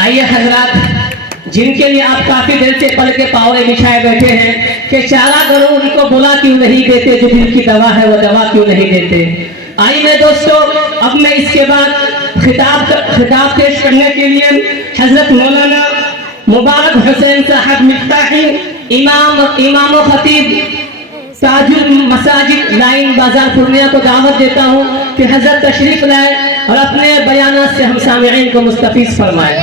آئیے حضرات، جن کے لیے آپ کافی دیر سے پل کے پاورے بچھائے بیٹھے ہیں کہ چارہ کرو ان کو بلا کیوں نہیں دیتے، جو دل کی دوا ہے وہ دوا کیوں نہیں دیتے۔ آئیے میرے دوستو، اب میں اس کے بعد خطاب پیش کرنے کے لیے حضرت مولانا مبارک حسین صاحب مفتاحی، امام و خطیب تاج المساجد لائن بازار پورنیہ کو دعوت دیتا ہوں کہ حضرت تشریف لائے اور اپنے بیانات سے ہم سامعین کو مستفیض فرمائے۔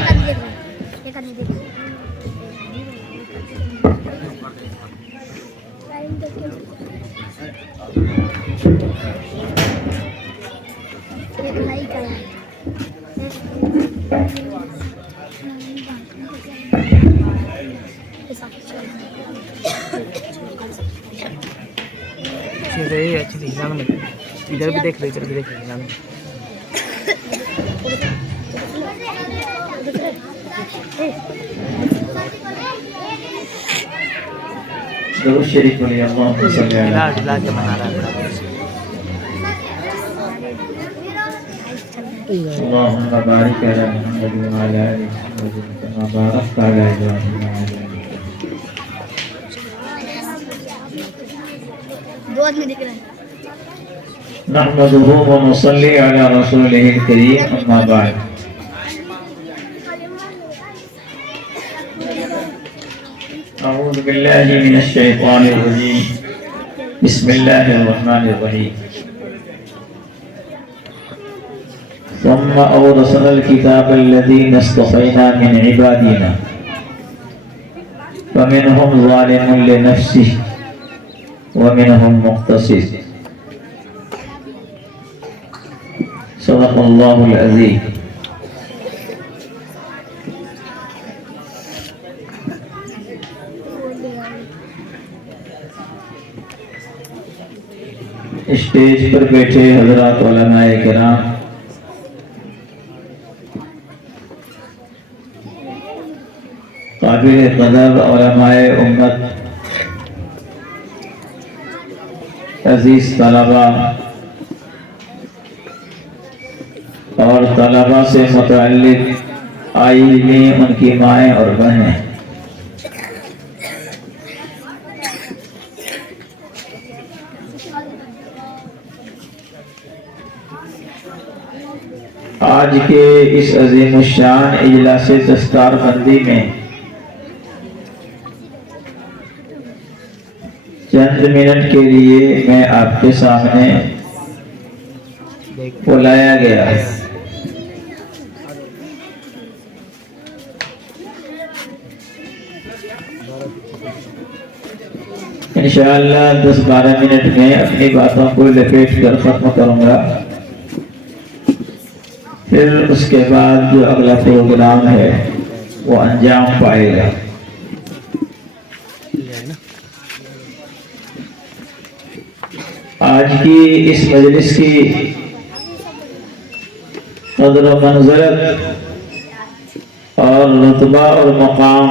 ادھر بھی دیکھ لو، ادھر بھی دیکھ لو۔ درود شریف پڑھیے، اللہم صلی علی اللہم بارک علی محمد وعلی آل محمد کما بارکت علی ابراہیم وعلی آل نحمده ونصلی علی رسولہ الکریم، اما بعد۔ اعوذ باللہ من الشیطان الرجیم، بسم اللہ الرحمن الرحیم۔ ثم اورثنا الكتاب الذين اصطفينا من عبادنا فمنهم ظالم لنفسه ومنهم مقتصد، صدق اللہ العظیم۔ اسٹیج پر بیٹھے حضرات علماء کرام، قابل قدر علماء امت، عزیز طلبہ اور طلبہ سے متعلق عالمین، ان کی مائیں اور بہنیں، آج کے اس عظیم الشان اجلاس دستار بندی میں چند منٹ کے لیے میں آپ کے سامنے بلایا گیا ہے۔ انشاءاللہ 10-12 منٹ میں اپنی باتوں کو لپیٹ کر ختم کروں گا، پھر اس کے بعد جو اگلا پروگرام ہے وہ انجام پائے گا۔ آج کی اس مجلس کی قدر و منزلت اور رتبہ اور مقام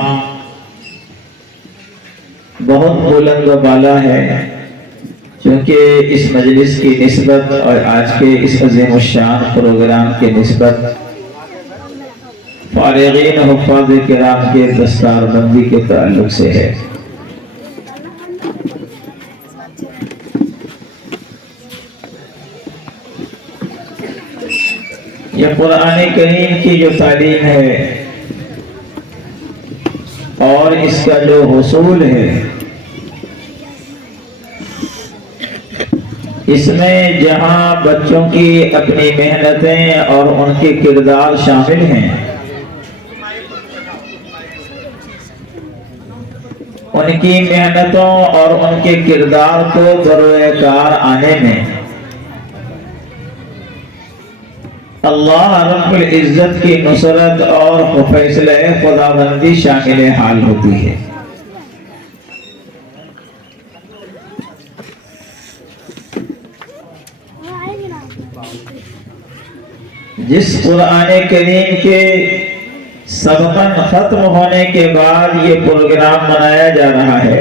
بہت بلند و بالا ہے، چونکہ اس مجلس کی نسبت اور آج کے اس عظیم الشان پروگرام کی نسبت فارغین حفاظ کرام کے دستار بندی کے تعلق سے ہے۔ یہ قرآن کریم کی جو تعلیم ہے اور اس کا جو حصول ہے، اس میں جہاں بچوں کی اپنی محنتیں اور ان کے کردار شامل ہیں، ان کی محنتوں اور ان کے کردار کو بروئے کار آنے میں اللہ رب العزت کی نصرت اور فیصلہ خداوندی شامل حال ہوتی ہے۔ جس قرآن کریم کے سبقاً ختم ہونے کے بعد یہ پروگرام منایا جا رہا ہے،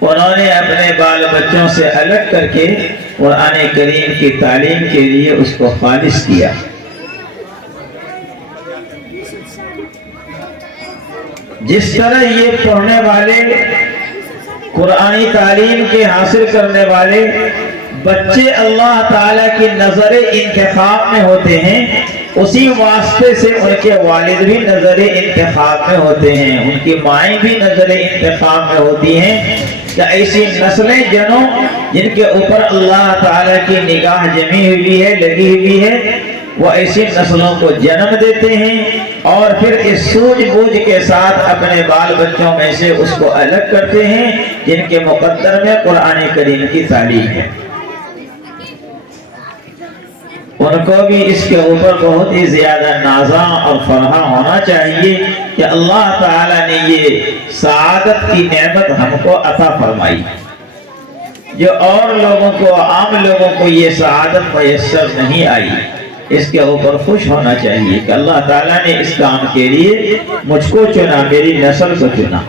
انہوں نے اپنے بال بچوں سے الگ کر کے قرآن کریم کی تعلیم کے لیے اس کو خالص کیا۔ جس طرح یہ پڑھنے والے، قرآنی تعلیم کے حاصل کرنے والے بچے اللہ تعالیٰ کی نظر انتخاب میں ہوتے ہیں، اسی واسطے سے ان کے والد بھی نظر انتخاب میں ہوتے ہیں، ان کی مائیں بھی نظر انتخاب میں ہوتی ہیں کہ ایسی نسلیں جنوں جن کے اوپر اللہ تعالیٰ کی نگاہ جمی ہوئی ہے، لگی ہوئی ہے، وہ ایسی نسلوں کو جنم دیتے ہیں اور پھر اس سوجھ بوجھ کے ساتھ اپنے بال بچوں میں سے اس کو الگ کرتے ہیں جن کے مقدر میں قرآن کریم کی تعلیم ہے۔ ان کو بھی اس کے اوپر بہت ہی زیادہ نازاں اور فرحاں ہونا چاہیے کہ اللہ تعالیٰ نے یہ سعادت کی نعمت ہم کو عطا فرمائی، جو اور لوگوں کو، عام لوگوں کو یہ سعادت میسر نہیں آئی۔ اس کے اوپر خوش ہونا چاہیے کہ اللہ تعالیٰ نے اس کام کے لیے مجھ کو چنا، میری نسل کو چنا۔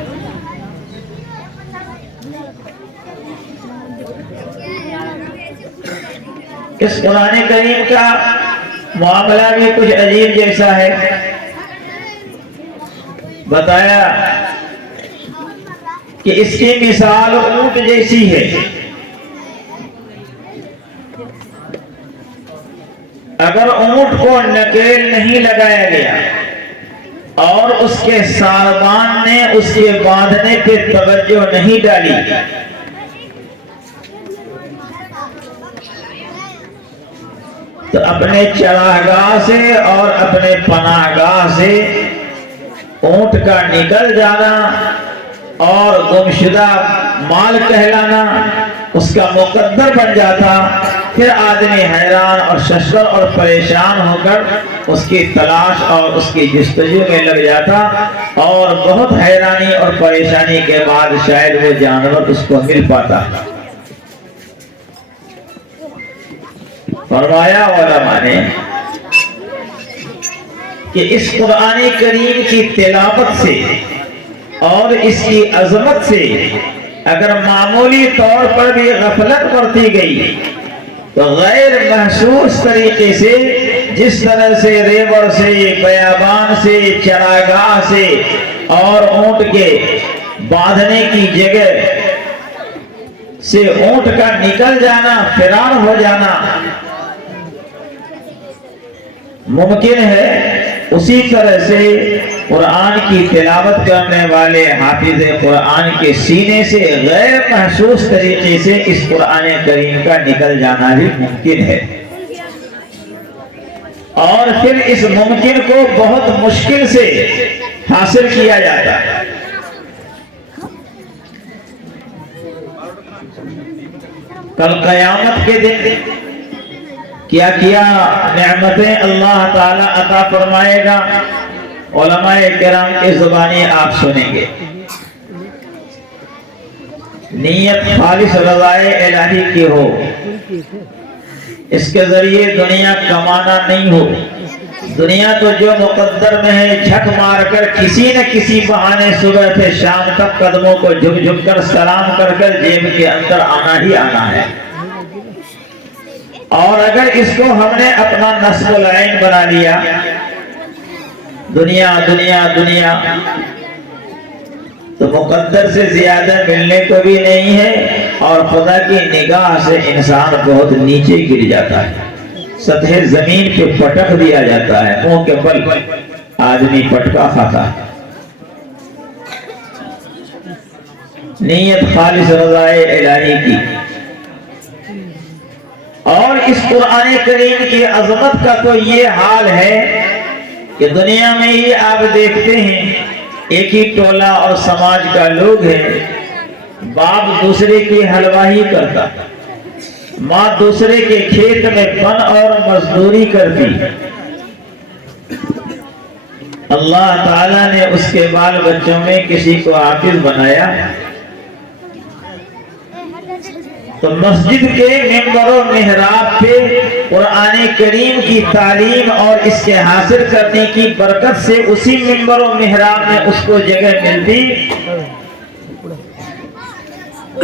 اس قرآن کریم کا معاملہ بھی کچھ عجیب جیسا ہے۔ بتایا کہ اس کی مثال اونٹ جیسی ہے۔ اگر اونٹ کو نکیل نہیں لگایا گیا اور اس کے ساربان نے اس کے باندھنے پہ توجہ نہیں ڈالی تو اپنے چراگاہ سے اور اپنے پناہگاہ سے اونٹ کا نکل جانا اور گمشدہ مال کہلانا اس کا مقدر بن جاتا، پھر آدمی حیران اور ششدر اور پریشان ہو کر اس کی تلاش اور اس کی جستجو میں لگ جاتا، اور بہت حیرانی اور پریشانی کے بعد شاید وہ جانور اس کو مل پاتا۔ فرمایا علماء نے کہ اس قرآن کریم کی تلاوت سے اور اس کی عظمت سے اگر معمولی طور پر بھی غفلت برتی گئی تو غیر محسوس طریقے سے، جس طرح سے ریوڑ سے، بیابان سے، چراگاہ سے اور اونٹ کے باندھنے کی جگہ سے اونٹ کا نکل جانا، فرار ہو جانا ممکن ہے، اسی طرح سے قرآن کی تلاوت کرنے والے حافظ قرآن کے سینے سے غیر محسوس طریقے سے اس قرآن کریم کا نکل جانا بھی ممکن ہے، اور پھر اس ممکن کو بہت مشکل سے حاصل کیا جاتا ہے۔ کل قیامت کے دن کیا کیا نعمتیں اللہ تعالیٰ عطا فرمائے گا، علماء کرام کی زبانی آپ سنیں گے۔ نیت خالص رضائے الہی کی ہو، اس کے ذریعے دنیا کمانا نہیں ہو، دنیا تو جو مقدر میں ہے جھک مار کر کسی نہ کسی بہانے صبح سے شام تک قدموں کو جھک جھک کر سلام کر کر جیب کے اندر آنا ہی آنا ہے، اور اگر اس کو ہم نے اپنا نصب العین بنا لیا، دنیا دنیا دنیا، تو مقدر سے زیادہ ملنے کو بھی نہیں ہے، اور خدا کی نگاہ سے انسان بہت نیچے گر جاتا ہے، سطح زمین پہ پٹک دیا جاتا ہے، منہ کے بل آدمی پٹکا کھاتا ہے۔ نیت خالص رضائے الہی کی، اور اس قرآن کریم کی عظمت کا تو یہ حال ہے کہ دنیا میں ہی آپ دیکھتے ہیں ایک ہی ٹولہ اور سماج کا لوگ ہے، باپ دوسرے کی حلوائی کرتا، ماں دوسرے کے کھیت میں فن اور مزدوری کرتی، اللہ تعالیٰ نے اس کے بال بچوں میں کسی کو حافظ بنایا تو مسجد کے ممبر و محراب پہ قرآن کریم کی تعلیم اور اس کے حاصل کرنے کی برکت سے اسی ممبر و محراب میں اس کو جگہ ملتی،